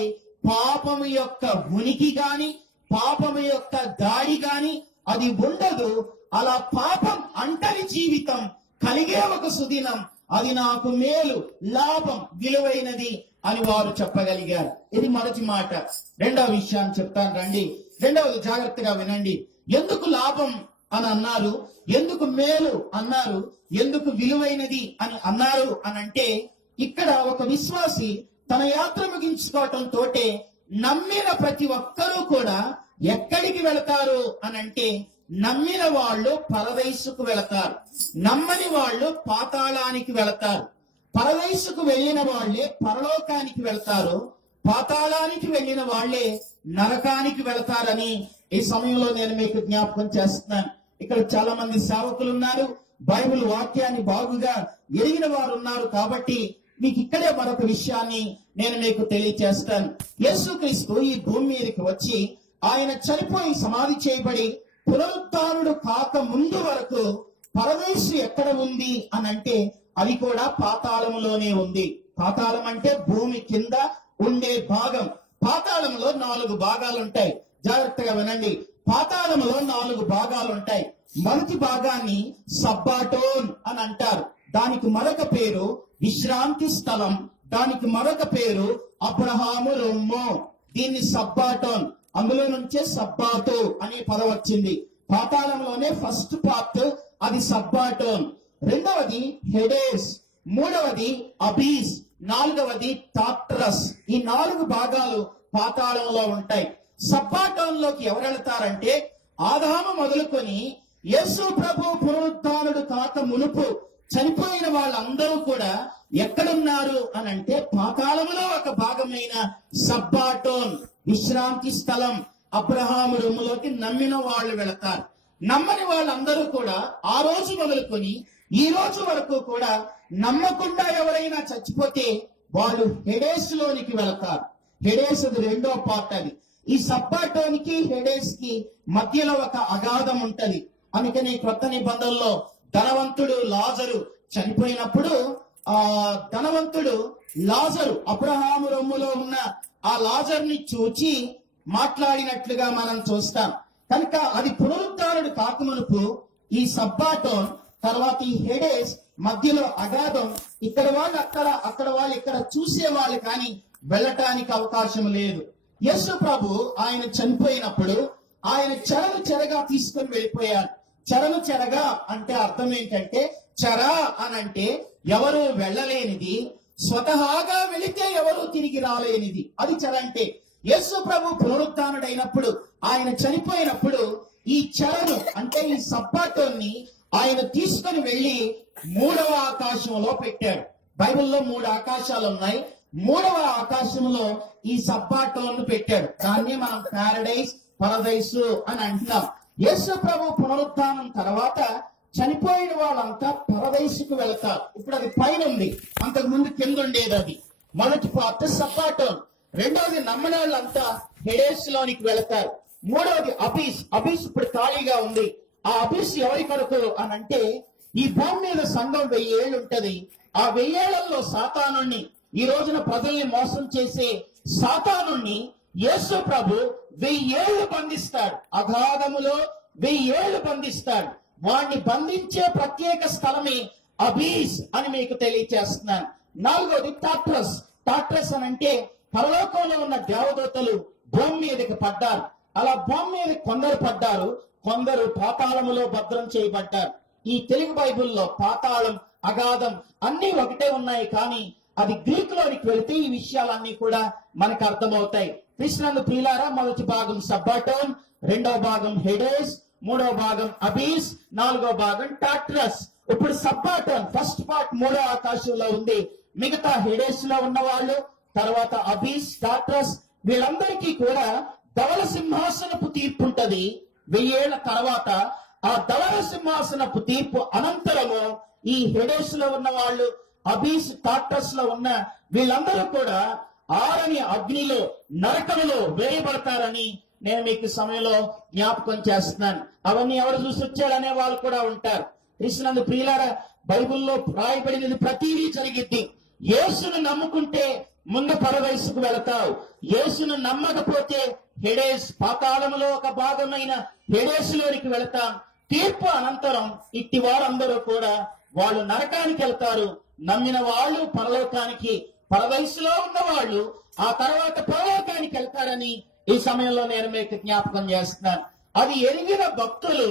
పాపము యొక్క ఉనికి గాని, పాపము యొక్క దాడి గాని అది ఉండదు. అలా పాపం అంటని జీవితం కలిగే ఒక సుదినం, అది నాకు మేలు, లాభం, విలువైనది అని వారు చెప్పగలిగారు. ఇది మొదటి మాట. రెండవ విషయాన్ని చెప్తాను రండి. రెండవది జాగ్రత్తగా వినండి. ఎందుకు లాభం అని అన్నారు, ఎందుకు మేలు అన్నారు, ఎందుకు విలువైనది అని అన్నారు అనంటే, ఇక్కడ ఒక విశ్వాసి తన యాత్ర ముగించుకోవటం తోటే నమ్మిన ప్రతి ఒక్కరూ కూడా ఎక్కడికి వెళతారు అనంటే, నమ్మిన వాళ్ళు పరదైసుకు వెళతారు, నమ్మని వాళ్ళు పాతాళానికి వెళతారు. పరదైసుకు వెళ్ళిన వాళ్లే పరలోకానికి వెళతారు, పాతాళానికి వెళ్ళిన వాళ్లే నరకానికి వెళతారని ఈ సమయంలో నేను మీకు జ్ఞాపకం చేస్తున్నాను. ఇక్కడ చాలా మంది సేవకులు ఉన్నారు, బైబిల్ వాక్యాన్ని బాగుగా ఎరిగిన వారు ఉన్నారు. కాబట్టి మీకు ఇక్కడే మరొక విషయాన్ని నేను మీకు తెలియచేస్తాను. యేసుక్రీస్తు ఈ భూమి మీదకి వచ్చి ఆయన చనిపోయి సమాధి చేయబడి పునరుత్థానుడు కాక ముందు వరకు పరదేశు ఎక్కడ ఉంది అనంటే, అది కూడా పాతాళములోనే ఉంది. పాతాళం అంటే భూమి కింద ఉండే భాగం. పాతాళంలో 4 భాగాలు ఉంటాయి. జాగ్రత్తగా వినండి. పాతాళంలో 4 భాగాలు ఉంటాయి. మొదటి భాగాన్ని సబ్బాటోన్ అని అంటారు. దానికి మరొక పేరు విశ్రాంతి స్థలం, దానికి మరొక పేరు అబ్రహాము రొమ్ము. దీన్ని సబ్బాటోన్, అందులో నుంచే సబ్బాతు అనే పదం వచ్చింది. పాతాళంలోనే ఫస్ట్ పార్ట్ అది సబ్బాటోన్, రెండవది హెడేస్, మూడవది అబీస్, నాలుగవది టాట్రస్. ఈ 4 భాగాలు పాతాళంలో ఉంటాయి. సబ్బాటోన్ లోకి ఎవరు వెళతారంటే, ఆదాము మొదలుకొని యేసు ప్రభు పునరుత్థానుడు కాక మునుపు చనిపోయిన వాళ్ళందరూ కూడా ఎక్కడున్నారు అనంటే, పాతాళములో ఒక భాగమైన సబ్బాటోన్ విశ్రాంతి స్థలం అబ్రహాము రొమ్ములోకి నమ్మిన వాళ్ళు వెళతారు. నమ్మని వాళ్ళందరూ కూడా ఆ రోజు మొదలుకొని ఈ రోజు వరకు కూడా నమ్మకుండా ఎవరైనా చచ్చిపోతే వాళ్ళు హెడేస్ లోనికి వెళతారు. హెడేస్ అది రెండో పార్ట్. అది ఈ సబ్బాటోనికి హెడేస్ కి మధ్యలో ఒక అగాధం ఉంటది. అందుకని కొత్త నిబంధనలో ధనవంతుడు లాజరు చనిపోయినప్పుడు ఆ ధనవంతుడు లాజరు అబ్రహాము రొమ్ములో ఉన్న ఆ లాజర్ని చూచి మాట్లాడినట్లుగా మనం చూస్తాం. కనుక అది పునరుత్థానుడు కాకమునుపు ఈ సబ్బాటోన్, తర్వాత ఈ హెడేస్, మధ్యలో అగాధం. ఇక్కడ వాళ్ళు అక్కడ, అక్కడ వాళ్ళు ఇక్కడ చూసేవాళ్ళు కానీ వెళ్ళటానికి అవకాశం లేదు. యేసు ప్రభు ఆయన చనిపోయినప్పుడు ఆయన చెరను చెరగా తీసుకొని వెళ్ళిపోయారు. చెరను చెరగా అంటే అర్థం ఏంటంటే, చెర అనంటే ఎవరు వెళ్ళలేనిది, స్వతహాగా వెళితే ఎవరు తిరిగి రాలేనిది, అది చెర అంటే. యేసు ప్రభు పునరుత్థానుడైనప్పుడు, ఆయన చనిపోయినప్పుడు ఈ చెరను అంటే ఈ సబ్బాటోన్ని ఆయన తీసుకొని వెళ్లి 3వ ఆకాశంలో పెట్టాడు. బైబిల్లో 3 ఆకాశాలు ఉన్నాయి. 3వ ఆకాశంలో ఈ సబ్బాటోన్ పెట్టాడు. దాన్ని మనం పారడైస్, పరదైసు అని అంటున్నాం. యేసు ప్రభు పునరుత్థానం తర్వాత చనిపోయిన వాళ్ళంతా పరదైసుకు వెళతారు. ఇప్పుడు అది పైన ఉంది, అంతకు ముందు కింద ఉండేది. అది మొదటి పార్ట్ సబ్బాటోన్. రెండవది నమ్మని వాళ్ళంతా హెడేస్ లోనికి వెళతారు. మూడవది అబీస్. అబీస్ ఇప్పుడు ఖాళీగా ఉంది. ఆ అబీస్ ఎవరి కొరకు అనంటే, ఈ భూమి మీద సంఘం 1000 ఏళ్ళు ఉంటది. ఆ 1000 ఏళ్లలో సాతానుణ్ణి, ఈ రోజున ప్రజల్ని మోసం చేసే సాతానుణ్ణి యేసు ప్రభు 1000 ఏళ్లు బంధిస్తాడు. అగాధములో 1000 ఏళ్లు బంధిస్తాడు. వాణ్ణి బంధించే ప్రత్యేక స్థలమే అబీస్ అని మీకు తెలియచేస్తున్నాను. నాలుగోది టాట్రస్. టాట్రస్ అని అంటే పరలోకంలో ఉన్న దేవదూతలు భూమి మీదకి పడ్డారు. అలా భూమి మీద కొందరు పడ్డారు, కొందరు పాతాళములో భద్రం చేయబడ్డారు. ఈ తెలుగు బైబిల్లో పాతాళం, అగాధం అన్ని ఒకటే ఉన్నాయి. కానీ అది గ్రీక్ లోనికి వెళితే ఈ విషయాలన్నీ కూడా మనకు అర్థమవుతాయి. కృష్ణను ప్రియులారా, మొదటి భాగం సబ్బాటోన్, రెండవ భాగం హెడేస్, మూడవ భాగం అబీస్, నాలుగో భాగం టాట్రస్. ఇప్పుడు సబ్బాటోన్ ఫస్ట్ పార్ట్ 3వ ఆకాశంలో ఉంది. మిగతా హెడేస్ లో ఉన్న వాళ్ళు, తర్వాత అబీస్, టాట్రస్, వీళ్ళందరికీ కూడా ధవళ సింహాసనపు తీర్పు ఉంటది. 1000 ఏళ్ల తర్వాత ఆ ధవళ సింహాసనపు తీర్పు అనంతరము ఈ హెడేస్ లో ఉన్న వాళ్ళు, అబీస్, టాట్రస్ లో ఉన్న వీళ్ళందరూ కూడా ఆరని అగ్నిలో నరకములో వేయబడతారని నేను మీకు సమయంలో జ్ఞాపకం చేస్తున్నాను. అవన్నీ ఎవరు చూసి వచ్చాడనే వాళ్ళు కూడా ఉంటారు. కృష్ణందు ప్రియులారా, బైబిల్లో రాయబడినది ప్రతిదీ జరిగిద్ది. యేసును నమ్ముకుంటే ముందు పరదైసుకు వెళతావు. యేసును నమ్మకపోతే హెడేస్, పాతాళములో ఒక భాగమైన హెడేసులోనికి వెళతాం. తీర్పు అనంతరం ఇట్టి వారందరూ కూడా వాళ్ళు నరకానికి వెళ్తారు. నమ్మిన వాళ్ళు పరలోకానికి, పరదైసులో ఉన్న వాళ్ళు ఆ తర్వాత పరలోకానికి వెళ్తారని ఈ సమయంలో నేను మీకు జ్ఞాపకం చేస్తున్నాను. అది ఎరిగిన భక్తులు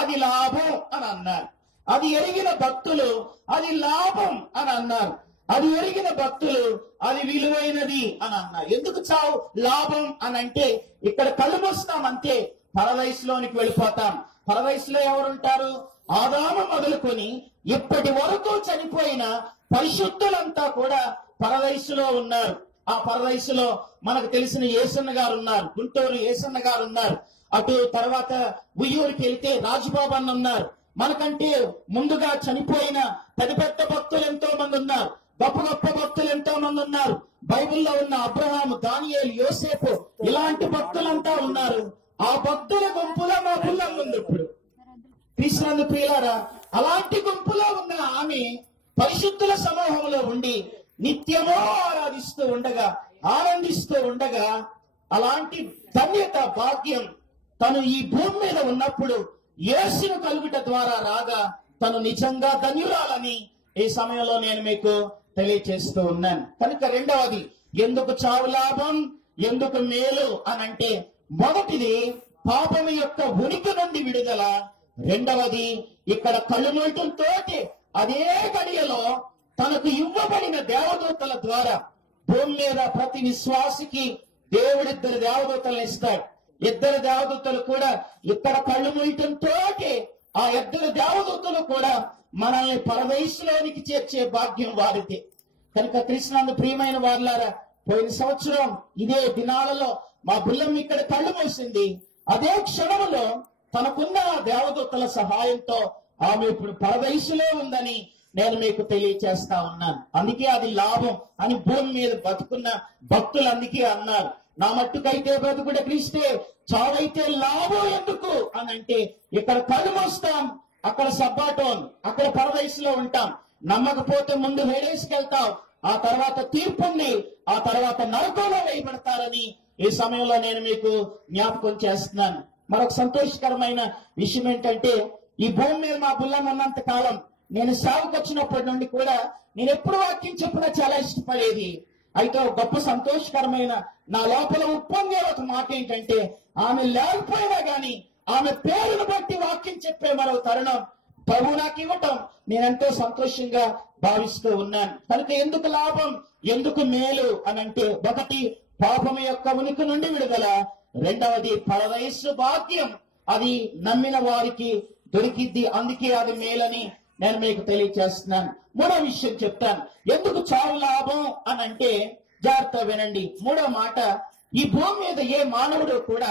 అది లాభం అని అన్నారు. అది ఎరిగిన భక్తులు అది లాభం అని అన్నారు. అది ఎరిగిన భక్తులు అది విలువైనది అని అన్నారు. ఎందుకు చావు లాభం అని అంటే, ఇక్కడ కళ్ళు మూస్తామంతే పరదైసులోనికి వెళ్ళిపోతాం. పరదైసులో ఎవరుంటారు? ఆదాము మొదలుకొని ఇప్పటి వరకు చనిపోయిన పరిశుద్ధులంతా కూడా పరదైసులో ఉన్నారు. ఆ పరదైసులో మనకు తెలిసిన యేసన్న గారు ఉన్నారు, గుంటూరు యేసన్న గారు ఉన్నారు. అటు తర్వాత ఉయ్యూరికి వెళ్తే రాజుబాబు అన్న ఉన్నారు. మనకంటే ముందుగా చనిపోయిన పెద్ద పెద్ద భక్తులు ఎంతో మంది ఉన్నారు. గొప్ప గొప్ప భక్తులు ఎంతో మంది ఉన్నారు. బైబిల్లో ఉన్న అబ్రహాము, దానియేలు, యోసేపు ఇలాంటి భక్తులంతా ఉన్నారు. ఆ భక్తుల గుంపులో మా పుల్లం ఉంది. ఇప్పుడు కృష్ణందు ప్రియులారా, అలాంటి గుంపులో ఉన్న ఆమె పరిశుద్ధుల సమూహంలో ఉండి నిత్యమో ఆరాధిస్తూ ఉండగా, ఆనందిస్తూ ఉండగా, అలాంటి ధన్యత భాగ్యం తను ఈ భూమి మీద ఉన్నప్పుడు యేసును కలుగుట ద్వారా రాగా తను నిజంగా ధన్యురాలని ఈ సమయంలో నేను మీకు తెలియచేస్తూ ఉన్నాను. కనుక రెండవది, ఎందుకు చావు లాభం, ఎందుకు మేలు అని అంటే, మొదటిది పాపం యొక్క ఉనికి నుండి విడుదల. రెండవది, ఇక్కడ కళ్ళు మూయటంతో అదే గడియలో తనకు ఇవ్వబడిన దేవదూతల ద్వారా భూమి మీద ప్రతి విశ్వాసికి దేవుడిద్దరు దేవదూతలను ఇస్తాడు. ఇద్దరు దేవదూతలు కూడా ఇక్కడ కళ్ళు మూయటంతో ఆ ఇద్దరు దేవదూతలు కూడా మనల్ని పరదైసులోనికి చేర్చే భాగ్యం వారిదే. కనుక కృష్ణందు ప్రియమైన వారులారా, పోయిన సంవత్సరం ఇదే దినాలలో మా బుల్లం ఇక్కడ కళ్ళు మూసింది. అదే క్షణంలో తనకున్న దేవదూతల సహాయంతో ఆమె ఇప్పుడు పరదైసులో ఉందని నేను మీకు తెలియచేస్తా ఉన్నాను. అందుకే అది లాభం అని భూమి మీద బతుకున్న భక్తులు అందుకే అన్నారు. నా మట్టుకైతే బ్రతుకుడ క్రీస్తే, చావైతే లాభం ఎందుకు అని అంటే, ఇక్కడ కళ్ళు మూస్తాం, అక్కడ సబ్బాటోన్, అక్కడ పరదైసులో ఉంటాం. నమ్మకపోతే ముందు హేడేస్కి వెళ్తాం, ఆ తర్వాత తీర్పుంది, ఆ తర్వాత నరకంలో వేయబడతారని ఈ సమయంలో నేను మీకు జ్ఞాపకం చేస్తున్నాను. మరొక సంతోషకరమైన విషయం ఏంటంటే, ఈ భూమి మీద మా బుల్లం ఉన్నంత కాలం, నేను సాగుకు వచ్చినప్పటి నుండి కూడా నేను ఎప్పుడు వాక్యం చెప్పినా చాలా ఇష్టపడేది. అయితే గొప్ప సంతోషకరమైన నా లోపల ఉప్పొంగే ఒక మాట ఏంటంటే, ఆమె లేకపోయినా గాని ఆమె పేరును బట్టి వాక్యం చెప్పే మరో తరుణం ప్రభు నాకు ఇవ్వటం నేనెంతో సంతోషంగా భావిస్తూ ఉన్నాను. కనుక ఎందుకు లాభం, ఎందుకు మేలు అని అంటే, ఒకటి పాపం యొక్క ఉనికి నుండి విడుదల, రెండవది పరదైసు భాగ్యం. అది నమ్మిన వారికి దొరికిద్ది, అందుకే అది మేలని నేను మీకు తెలియచేస్తున్నాను. మూడో విషయం చెప్తాను, ఎందుకు చావు లాభం అని అంటే, జాగ్రత్త వినండి. మూడో మాట, ఈ భూమి మీద ఏ మానవుడు కూడా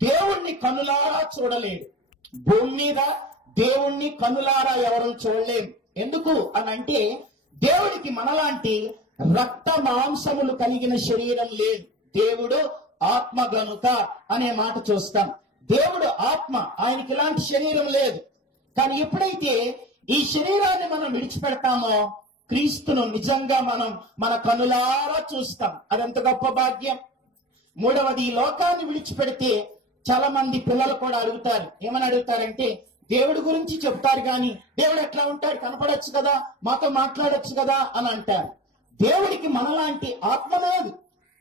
దేవుణ్ణి కనులారా చూడలేడు. భూమి మీద దేవుణ్ణి కనులారా ఎవరు చూడలేము. ఎందుకు అని అంటే, దేవుడికి మనలాంటి రక్త మాంసములు కలిగిన శరీరం లేదు. దేవుడు ఆత్మ గనుక అనే మాట చూస్తాం. దేవుడు ఆత్మ, ఆయనకి ఇలాంటి శరీరం లేదు. కానీ ఎప్పుడైతే ఈ శరీరాన్ని మనం విడిచిపెడతామో క్రీస్తును నిజంగా మనం మన కనులారా చూస్తాం. అదెంత గొప్ప భాగ్యం. మూడవది, ఈ లోకాన్ని విడిచిపెడితే చాలా మంది పిల్లలు కూడా అడుగుతారు. ఏమని అడుగుతారంటే, దేవుడి గురించి చెప్తారు కానీ దేవుడు ఎట్లా ఉంటాడు, కనపడొచ్చు కదా, మాతో మాట్లాడొచ్చు కదా అని అంటారు. దేవుడికి మనలాంటి ఆత్మ లేదు,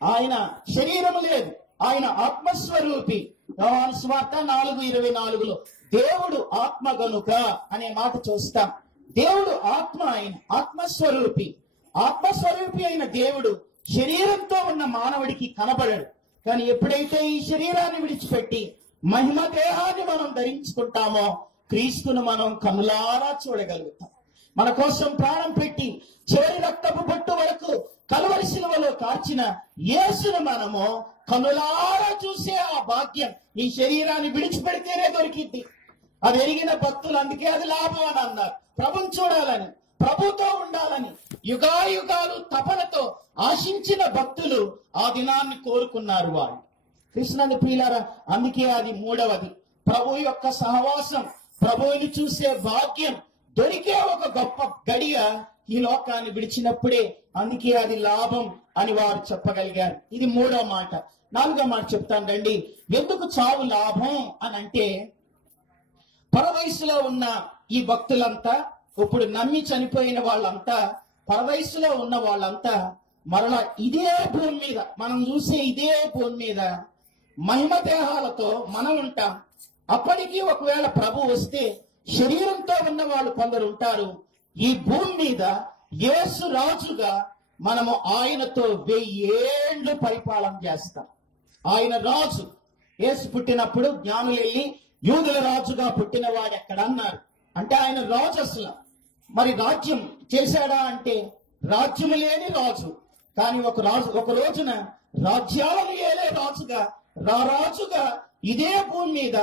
ఆయన శరీరం లేదు, ఆయన ఆత్మస్వరూపి. యోహాను సువార్త 4:24 దేవుడు ఆత్మ గనుక అనే మాట చూస్తాం. దేవుడు ఆత్మ, ఆయన ఆత్మస్వరూపి. ఆత్మస్వరూపి అయిన దేవుడు శరీరంతో ఉన్న మానవుడికి కనబడడు. కానీ ఎప్పుడైతే ఈ శరీరాన్ని విడిచిపెట్టి మహిమ దేహాన్ని మనం ధరించుకుంటామో క్రీస్తును మనం కనులారా చూడగలుగుతాం. మన కోసం ప్రాణం పెట్టి చివరి రక్తపు బొట్టు వరకు కలువరి శిలువలో కార్చిన యేసును మనము కనులారా చూసే ఆ భాగ్యం ఈ శరీరాన్ని విడిచిపెడితేనే దొరికింది. అది ఎరిగిన భక్తులు అందుకే అది లాభం అని అన్నారు. ప్రభుని చూడాలని, ప్రభుతో ఉండాలని యుగాయుగాలు తపనతో ఆశించిన భక్తులు ఆ దినాన్ని కోరుకున్నారు వాళ్ళు. కృష్ణని ప్రియులారా, అందుకే అది మూడవది. ప్రభు యొక్క సహవాసం, ప్రభువుని చూసే భాగ్యం దొరికే ఒక గొప్ప గడియ ఈ లోకాన్ని విడిచినప్పుడే. అందుకే అది లాభం అని వారు చెప్పగలిగారు. ఇది మూడో మాట. నాలుగో మాట చెప్తాను రండి. ఎందుకు చావు లాభం అని అంటే, పరవయసులో ఉన్న ఈ భక్తులంతా, ఇప్పుడు నమ్మి చనిపోయిన వాళ్ళంతా, పరవయసులో ఉన్న వాళ్ళంతా మరలా ఇదే భూమి మీద, మనం చూసే ఇదే భూమి మీద మహిమ దేహాలతో మనం ఉంటాం. అప్పటికి ఒకవేళ ప్రభు వస్తే శరీరంతో ఉన్న వాళ్ళు కొందరు ఉంటారు. ఈ భూమి మీద యేసు రాజుగా మనము ఆయనతో 1000 ఏళ్ళు పరిపాలన చేస్తాం. ఆయన రాజు. యేసు పుట్టినప్పుడు జ్ఞానులు వెళ్ళి యూదుల రాజుగా పుట్టిన వాడు ఎక్కడ అన్నారు. అంటే ఆయన రాజు. అసలు మరి రాజ్యం చేశాడా అంటే రాజ్యము లేని రాజు. కానీ ఒక రోజున రాజ్యాలను ఏలే రాజుగా, రాజుగా ఇదే భూమి మీద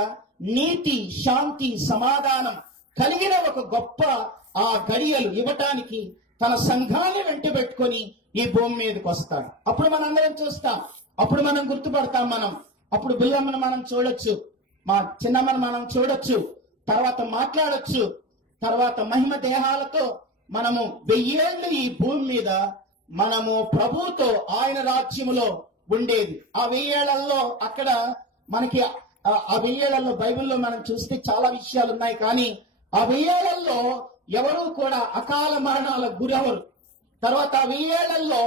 నీతి, శాంతి, సమాధానం కలిగిన ఒక గొప్ప ఆ గడియలు ఇవ్వటానికి తన సంఘాన్ని వెంట పెట్టుకొని ఈ భూమి మీదకి వస్తాడు. అప్పుడు మనందరం చూస్తాం, అప్పుడు మనం గుర్తుపడతాం. అప్పుడు బిల్లమ్మను మనం చూడొచ్చు, మా చిన్నమ్మను మనం చూడొచ్చు, తర్వాత మాట్లాడొచ్చు. తర్వాత మహిమ దేహాలతో మనము 1000 ఏళ్ళు ఈ భూమి మీద మనము ప్రభువుతో ఆయన రాజ్యములో ఉండేది. ఆ 1000 ఏళ్లలో అక్కడ మనకి ఆ 1000 ఏళ్లలో బైబిల్లో మనం చూస్తే చాలా విషయాలు ఉన్నాయి. కానీ ఆ 1000 ఏళ్లలో ఎవరు కూడా అకాల మరణాలకు గురవరు. తర్వాత ఆ 1000 ఏళ్లలో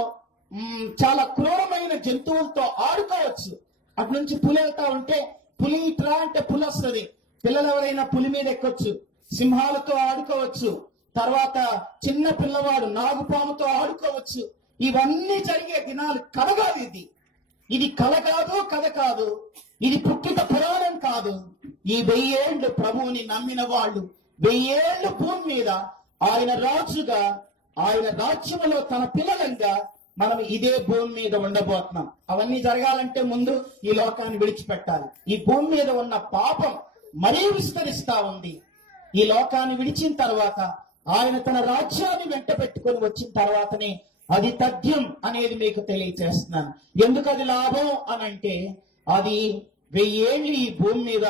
చాలా క్రూరమైన జంతువులతో ఆడుకోవచ్చు. అటు నుంచి పులి వెళ్తా ఉంటే పులి ఇట్రా అంటే పులి వస్తుంది. పిల్లలు ఎవరైనా పులి మీద ఎక్కొచ్చు. సింహాలతో ఆడుకోవచ్చు. తర్వాత చిన్న పిల్లవాడు నాగుపాముతో ఆడుకోవచ్చు. ఇవన్నీ జరిగే దినాలు. కథ కాదు ఇది. ఇది కళ కాదు, కథ కాదు. ఇది పుట్టిక పురాణం కాదు. ఈ 1000 ఏళ్ళు ప్రభువుని నమ్మిన వాళ్ళు 1000 ఏళ్ళు భూమి మీద ఆయన రాజుగా, ఆయన రాజ్యములో తన పిల్లలంగా మనం ఇదే భూమి మీద ఉండబోతున్నాం. అవన్నీ జరగాలంటే ముందు ఈ లోకాన్ని విడిచిపెట్టాలి. ఈ భూమి మీద ఉన్న పాపం మరీ విస్తరిస్తా ఉంది. ఈ లోకాన్ని విడిచిన తర్వాత ఆయన తన రాజ్యాన్ని వెంట పెట్టుకొని వచ్చిన తర్వాతనే అది తథ్యం అనేది మీకు తెలియచేస్తున్నాను. ఎందుకు అది లాభం అనంటే, అది 1000 ఏళ్ళు ఈ భూమి మీద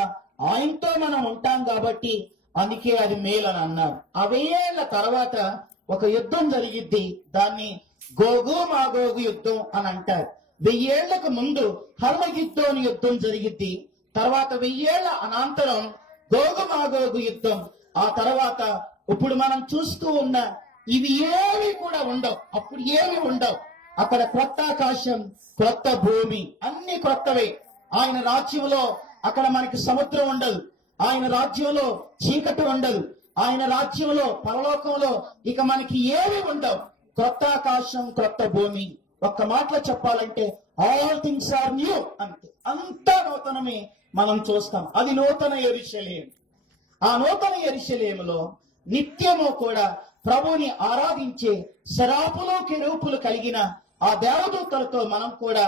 ఆయనతో మనం ఉంటాం కాబట్టి అందుకే అది మేలు అని అన్నారు. ఆ 1000 ఏళ్ల తర్వాత ఒక యుద్ధం జరిగిద్ది. దాన్ని గోగు మాగోగు యుద్ధం అని అంటారు. 1000 ఏళ్లకు ముందు హర్మగిద్దోని యుద్ధం జరిగిద్ది. తర్వాత 1000 ఏళ్ల అనంతరం గోగు మాగోగు యుద్ధం. ఆ తర్వాత ఇప్పుడు మనం చూస్తూ ఉన్న ఇవి ఏవి కూడా ఉండవు. అప్పుడు ఏవి ఉండవు. అక్కడ క్రొత్త ఆకాశం, క్రొత్త భూమి, అన్ని క్రొత్తవే. ఆయన రాజ్యంలో అక్కడ మనకి సముద్రం ఉండదు. ఆయన రాజ్యంలో చీకటి ఉండదు. ఆయన రాజ్యంలో పరలోకంలో ఇక మనకి ఏవి ఉండవు. క్రొత్త ఆకాశం, క్రొత్త భూమి. ఒక్క మాటలో చెప్పాలంటే ఆల్ థింగ్స్ ఆర్ న్యూ. అంతే, అంతా నూతనమే మనం చూస్తాం. అది నూతన యెరూషలేము. ఆ నూతన యెరూషలేములో నిత్యము కూడా ప్రభుని ఆరాధించే శరాపులు, కెరూపులు కలిగిన ఆ దేవదూతలతో మనం కూడా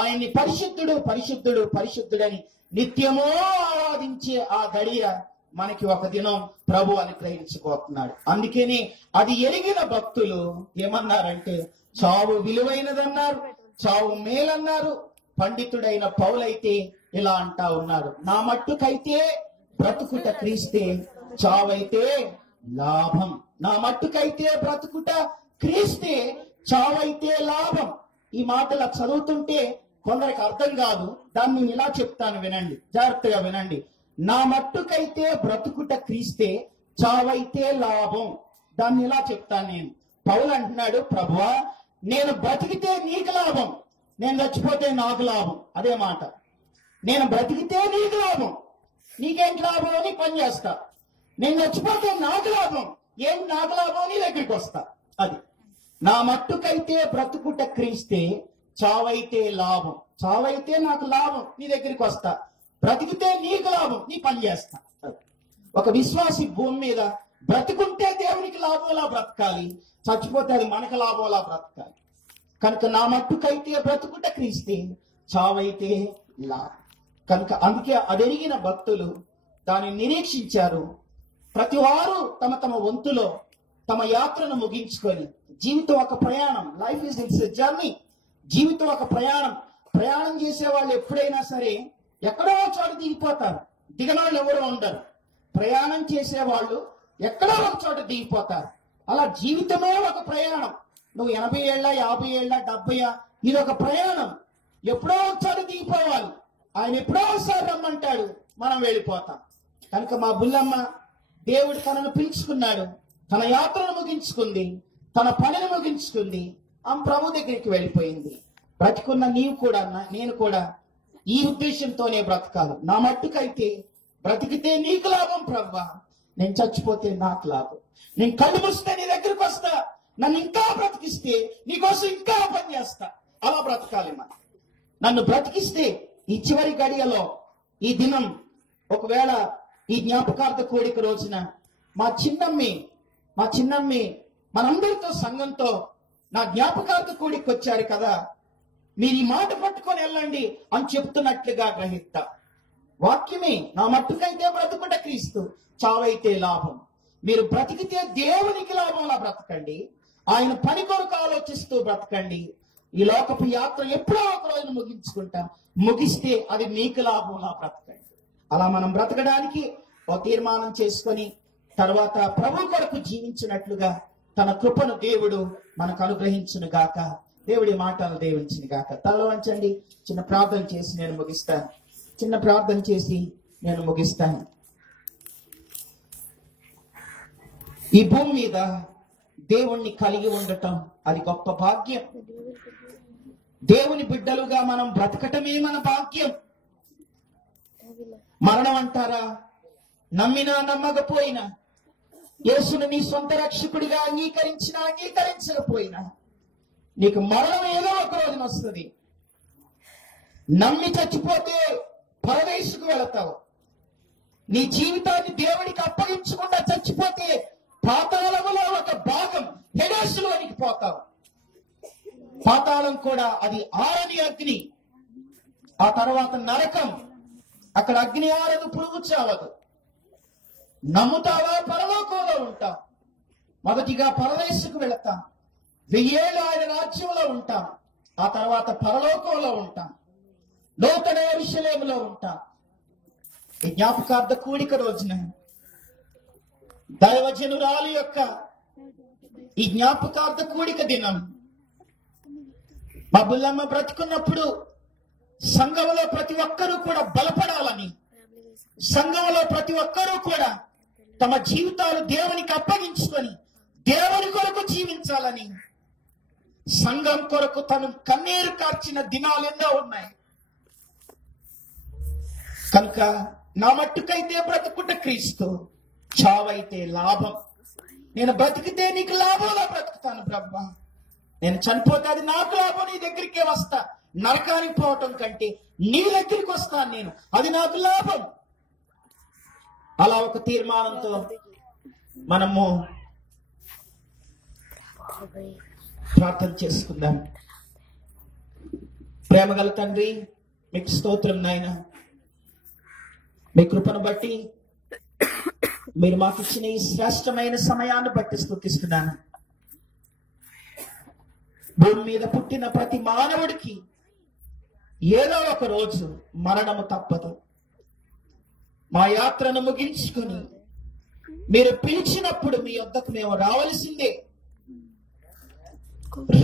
ఆయన్ని పరిశుద్ధుడు, పరిశుద్ధుడు, పరిశుద్ధుడని నిత్యమో ఆరాధించే ఆ గడియ మనకి ఒక దినం ప్రభు అనుగ్రహించబోతున్నాడు. అందుకని అది ఎరిగిన భక్తులు ఏమన్నారంటే చావు విలువైనదన్నారు, చావు మేలన్నారు. పండితుడైన పౌలైతే ఇలా అంటా ఉన్నాడు, నా మట్టుకైతే బ్రతుకుట క్రీస్తే, చావైతే లాభం. నా మట్టుకైతే బ్రతుకుట క్రీస్తే, చావైతే లాభం. ఈ మాటలు చదువుతుంటే కొందరికి అర్థం కాదు. దాన్ని నేను ఇలా చెప్తాను, వినండి, జాగ్రత్తగా వినండి. నా మట్టుకైతే బ్రతుకుట క్రీస్తే, చావైతే లాభం. దాన్ని ఇలా చెప్తాను నేను. పౌలు అంటున్నాడు, ప్రభువా నేను బ్రతికితే నీకు లాభం, నేను చచ్చిపోతే నాకు లాభం. అదే మాట. నేను బ్రతికితే నీకు లాభం, నీకేంటి లాభం అని పని చేస్తా. నేను చచ్చిపోతే నాకు లాభం, ఏంటి నాకు లాభం నీ దగ్గరికి వస్తా. అది నా మట్టుకైతే బ్రతుకుట క్రీస్తే, చావైతే లాభం. చావైతే నాకు లాభం, నీ దగ్గరికి వస్తా. బ్రతికితే నీకు లాభం, నీ పని చేస్తా. ఒక విశ్వాసి భూమి మీద బ్రతుకుంటే దేవునికి లాభంలా బ్రతకాలి, చచ్చిపోతే అది మనకు లాభంలా బ్రతకాలి. కనుక నా మట్టుకైతే బ్రతుకుట క్రీస్తే, చావైతే లాభం. కనుక అందుకే అదెరిగిన భక్తులు దాన్ని నిరీక్షించారు. ప్రతి వారు తమ తమ వంతులో తమ యాత్రను ముగించుకొని జీవితం ఒక ప్రయాణం. Life is it's journey. జీవితం ఒక ప్రయాణం. ప్రయాణం చేసే వాళ్ళు ఎప్పుడైనా సరే ఎక్కడో చోట దిగిపోతారు, దిగనోళ్ళు ఎవరో ఉండరు. ప్రయాణం చేసే వాళ్ళు ఎక్కడో ఒక చోట దిగిపోతారు. అలా జీవితమే ఒక ప్రయాణం. నువ్వు 80 ఏళ్ళ 50 ఏళ్ళ 70, ఇది ఒక ప్రయాణం. ఎప్పుడో ఒకసారి దిగిపోవాలి. ఆయన ఎప్పుడో ఒకసారి రమ్మంటాడు, మనం వెళ్ళిపోతాం. కనుక మా బుల్లమ్మ దేవుడు తనను పిలుచుకున్నాడు, తన యాత్రను ముగించుకుంది, తన పనిని ముగించుకుంది, ఆమె ప్రభు దగ్గరికి వెళ్ళిపోయింది. బ్రతికున్న నీవు కూడా నేను కూడా ఈ ఉద్దేశంతోనే బ్రతకాలి. నా మట్టుకైతే బ్రతికితే నీకు లాభం ప్రభువా, నేను చచ్చిపోతే నాకు లాభం. నేను కళ్ళు మూస్తే నీ దగ్గరికి వస్తా, నన్ను ఇంకా బ్రతికిస్తే నీకోసం ఇంకా పని చేస్తా. అలా బ్రతకాలి మనం. నన్ను బ్రతికిస్తే ఈ చివరి గడియలో ఈ దినం ఒకవేళ ఈ జ్ఞాపకార్థ కోడిక రోజున మా చిన్నమ్మి మనందరితో సంఘంతో నా జ్ఞాపకార్థ కోడికి వచ్చారు కదా, మీరు ఈ మాట పట్టుకొని వెళ్ళండి అని చెప్తున్నట్లుగా గ్రహిస్తా. వాక్యమే, నా మట్టుకైతే బ్రతుకుట క్రీస్తు, చావైతే లాభం. మీరు బ్రతికితే దేవునికి లాభంలా బ్రతకండి, ఆయన పని కొరకు ఆలోచిస్తూ బ్రతకండి. ఈ లోకపు యాత్ర ఎప్పుడో ఒక రోజున ముగించుకుంటాం, ముగిస్తే అది మీకు లాభంలా బ్రతకండి. అలా మనం బ్రతకడానికి ఒక తీర్మానం చేసుకొని తర్వాత ప్రభు కొరకు జీవించినట్లుగా తన కృపను దేవుడు మనకు అనుగ్రహించును గాక. దేవుడి మాటలు దీవించును గాక. తలలో వంచండి, చిన్న ప్రార్థన చేసి నేను ముగిస్తాను. ఈ భూమి మీద దేవుణ్ణి కలిగి ఉండటం అది గొప్ప భాగ్యం. దేవుని బిడ్డలుగా మనం బ్రతకటమే మన భాగ్యం. మరణం అంటారా? నమ్మినా నమ్మకపోయినా, యేసును నీ సొంత రక్షకుడిగా అంగీకరించకపోయినా నీకు మరణం ఏదో ఒక రోజున వస్తుంది. నమ్మి చచ్చిపోతే పరదేశుకు వెళతావు. నీ జీవితాన్ని దేవుడికి అప్పగించకుండా చచ్చిపోతే పాతాళములో ఒక భాగం హెడేసులోనికి పోతావు. పాతాళం కూడా అది ఆరని అగ్ని, ఆ తర్వాత నరకం. అక్కడ అగ్ని ఆరదు, పురుగు చావదు. నమ్ముతావా? పరలోకంలో ఉంటాం. మొదటిగా పరదేశుకు వెళతాం, 1000 ఏళ్ళు ఆయన రాజ్యంలో ఉంటాం. ఆ తర్వాత పరలోకంలో ఉంటాం, నూతన యెరూషలేములో ఉంటాం. ఈ జ్ఞాపకార్థ కూడిక రోజున దైవజనురాలు యొక్క ఈ జ్ఞాపకార్థ కూడిక దినం మా బుల్లమ్మ బ్రతుకున్నప్పుడు సంఘంలో ప్రతి ఒక్కరూ కూడా బలపడాలని, సంఘంలో ప్రతి ఒక్కరూ కూడా తమ జీవితాలు దేవునికి అప్పగించుకొని దేవుని కొరకు జీవించాలని, సంఘం కొరకు తను కన్నీరు కార్చిన దినాలు ఎన్నో ఉన్నాయి. కనుక నా మట్టుకైతే బ్రతుకుట క్రీస్తు, చావైతే లాభం. నేను బ్రతికితే నీకు లాభంలో బ్రతుకుతాను ప్రభువా, నేను చనిపోతే అది నాకు లాభం. నీ దగ్గరికే వస్తా. నరకానికి పోవటం కంటే నీ దగ్గరికి వస్తాను నేను, అది నాకు లాభం. అలా ఒక తీర్మానంతో మనము ప్రార్థన చేసుకుందాం. ప్రేమగల తండ్రి, మీకు స్తోత్రం నాయనా. మీ కృపను బట్టి, మీరు మాకు ఇచ్చిన ఈ శ్రేష్టమైన సమయాన్ని బట్టి స్తుతిస్తున్నాను. భూమి మీద పుట్టిన ప్రతి మానవుడికి ఏదో ఒక రోజు మరణము తప్పదు. మా యాత్రను ముగించుకుని మీరు పిలిచినప్పుడు మీ వద్దకు మేము రావలసిందే.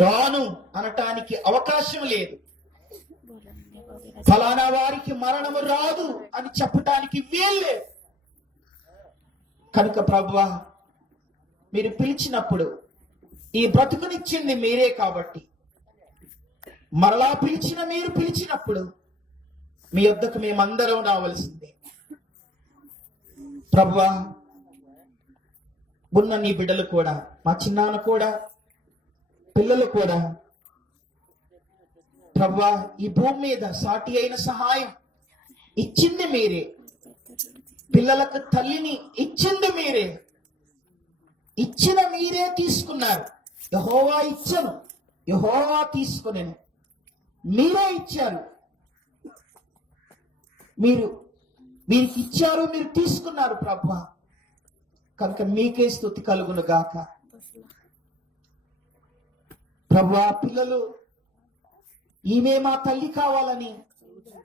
రాను అనటానికి అవకాశం లేదు. ఫలానా వారికి మరణము రాదు అని చెప్పటానికి వీల్లేదు. కనుక ప్రభువా, మీరు పిలిచినప్పుడు, ఈ బ్రతుకునిచ్చింది మీరే కాబట్టి మరలా మీరు పిలిచినప్పుడు మీ వద్దకు మేమందరం రావలసిందే. ప్రభువా, ఉన్న నీ బిడ్డలు కూడా, మా చిన్నాన్న కూడా, పిల్లలు కూడా ప్రభువా, ఈ భూమి మీద సాటి అయిన సహాయం ఇచ్చింది మీరే. పిల్లలకు తల్లిని ఇచ్చింది మీరే. ఇచ్చిన మీరే తీసుకున్నారు. యెహోవా ఇచ్చను, యెహోవా తీసుకునేను. మీరే ఇచ్చారు, వీరికి ఇచ్చారు, మీరు తీసుకున్నారు ప్రభువా. కనుక మీకే స్తుతి కలుగును గాక. ప్రభువా, పిల్లలు ఈమె మా తల్లి కావాలని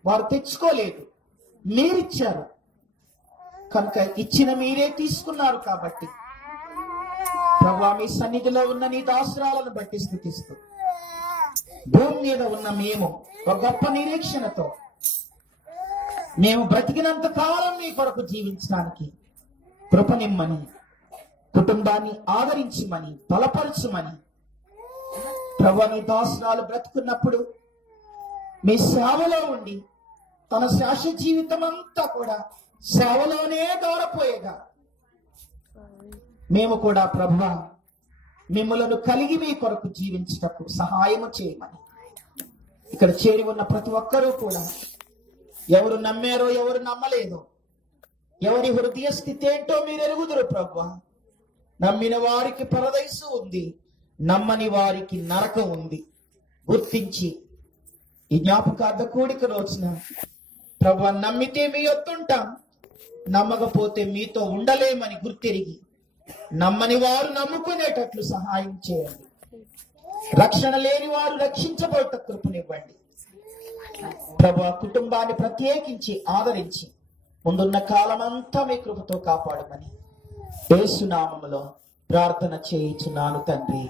వారు తెచ్చుకోలేదు, మీరిచ్చారు కనుక ఇచ్చిన మీరే తీసుకున్నారు. కాబట్టి ప్రభువా, మీ సన్నిధిలో ఉన్న నీ దాసురాలను బట్టి స్తుతిస్తూ భూమి మీద ఉన్న మేము ఒక గొప్ప నిరీక్షణతో మేము బ్రతికినంత కాలం మీ కొరకు జీవించడానికి కృపనిమ్మని, కుటుంబాన్ని ఆదరించమని, బలపరచుమని. ప్రభువా, మీ దాసురాలు బ్రతుకున్నప్పుడు మీ సేవలో ఉండి తన శాశ్వత జీవితం అంతా కూడా సేవలోనే దూరపోయేగా మేము కూడా ప్రభువా మిమ్మలను కలిగి మీ కొరకు జీవించటకు సహాయము చేయమని. ఇక్కడ చేరి ఉన్న ప్రతి ఒక్కరూ కూడా ఎవరు నమ్మారో ఎవరు నమ్మలేదో, ఎవరి హృదయ స్థితి ఏంటో మీరు ఎరుగుదురు ప్రభువా. నమ్మిన వారికి పరదైసు ఉంది, నమ్మని వారికి నరకం ఉంది గుర్తించి ఈ జ్ఞాపకార్థ కూడిక రోజున ప్రభువా, నమ్మితే మీ యొద్దుంటాం, నమ్మకపోతే మీతో ఉండలేమని గుర్తిరిగి నమ్మని వారు నమ్ముకునేటట్లు సహాయం చేయండి. రక్షణ లేని వారు రక్షించబోట కృపనివ్వండి ప్రభువా. కుటుంబాన్ని ప్రత్యేకించి ఆదరించి ముందున్న కాలమంతా మీ కృపతో కాపాడమని యేసు నామములో ప్రార్థన చేయుచున్నాను తండ్రి.